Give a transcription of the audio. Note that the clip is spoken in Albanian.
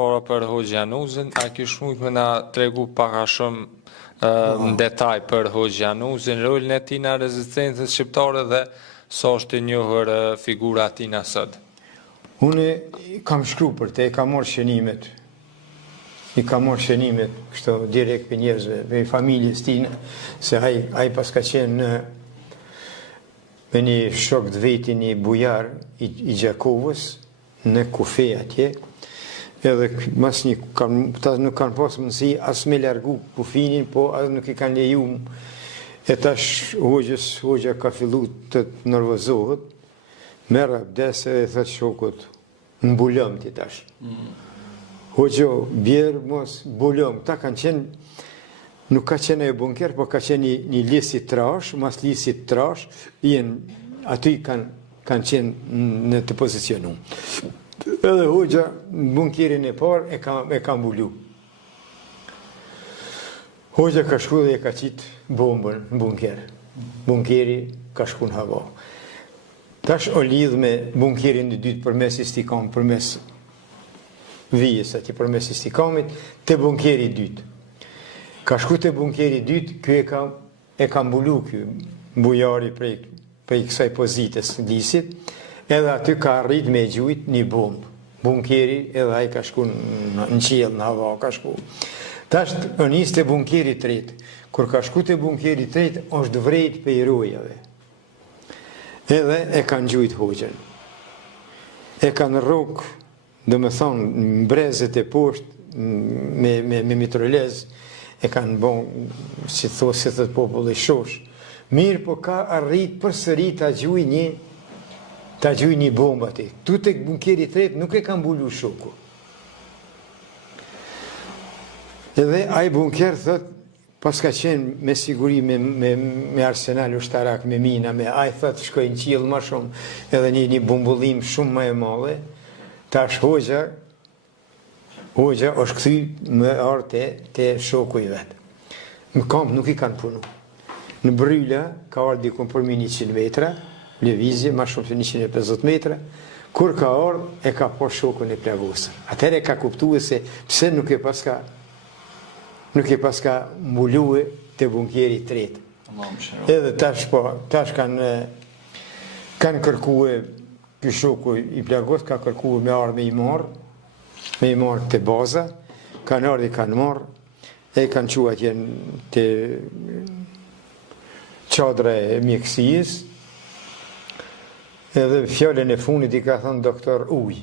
para për Hoxha Januzin, a kish mujt me na tregu pak a shumë në detaj për Hoxha Januzin, rolin e tij në rezistencën shqiptare dhe sa është e njohur figura e tij sot. Unë kam shkruar për te, kam marrë shënimet. I kam marrë shënimet kështu direkt për njerëzve, për familjes tine, se ai pas ka qenë me një shok të veti, një bujar i Gjakovës, në kufe atje, edhe mas një, ta nuk kanë pas mundësi as me largu kufinin, po as nuk i kanë leju, e tash Hoxha ka fillu të nervozohet, merr abdes e thot shokut, mbulëm ti tash. Hoxha, bjerë mos mbulëm, ta kanë qenë, nuk ka qenë e bunker, po ka qenë një lisit trash, mas lisit trash, aty kanë qenë në të pozicionu. Edhe Hoxha, në bunkerin e parë, e ka mbulu. Hoxha ka shku dhe e ka qitë bombën në bunker. Bunkeri ka shku në hava. Tash o lidh me bunkerin e dytë përmes Istikam, përmes vijës ati, përmes Istikamit, të bunkeri dytë. Ka shku të bunkeri dytë, kjo e ka mbulu kjo bujari prej kësaj pozitës në lisit, edhe aty ka arrit me gjujt një bombë. Bunkeri edhe ai ka shku në qiell, në hava ka shku. Tash në nis të bunkeri tretë. Kur ka shku të bunkeri tretë, është vrejt për i rojave. Edhe e kanë gjujt Hoxhën. E kanë rrok, dhe me thonë, në brezet e poshtë, me mitrolez, e kanë bon, si thosë popull e shosh. Mirë, po ka arrit për sëri ta gjuj një bombë ati. Tu të bunkeri tretë nuk e kanë mbulu shoku. Edhe ai bunker thot, pas ka qenë me siguri me arsenal ushtarak, me mina, ai thot shkojnë qiell ma shumë, edhe një bumbullim shumë më e madhe. Tash Hoxha është kthy me ardhe te shoku i vet. Në kamp nuk i kanë punu. Në Bryla ka ardhur diku për 100 metra, lëvizje ma shumë se 150 metra. Kur ka ardhur, e ka po shokun e plagosur. Atëherë ka kuptuar se pse nuk e paska mbulue te bunkeri tretë. Edhe tash kanë kërkuar. Ky shoku i plagos ka kërkuar me ardhë me i marrë të baza, kanë ardhë i kanë marrë, e kanë qua atje të qadra e mjekësijës, edhe fjallën e funit i ka thënë doktor Uj.